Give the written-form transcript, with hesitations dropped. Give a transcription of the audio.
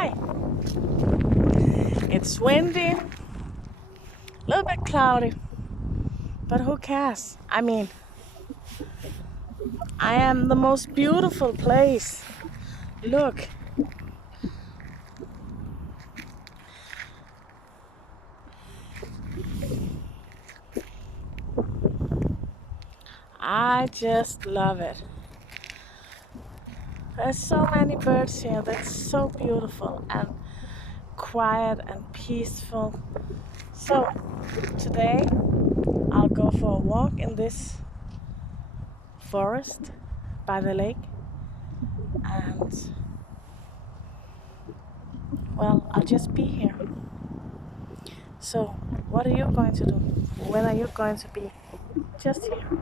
Hi. It's windy, a little bit cloudy, but who cares? I mean, I am the most beautiful place. Look. I just love it. There's so many birds here. That's so beautiful and quiet and peaceful. So, today I'll go for a walk in this forest by the lake, and well, I'll just be here. So, what are you going to do? When are you going to be? Just here.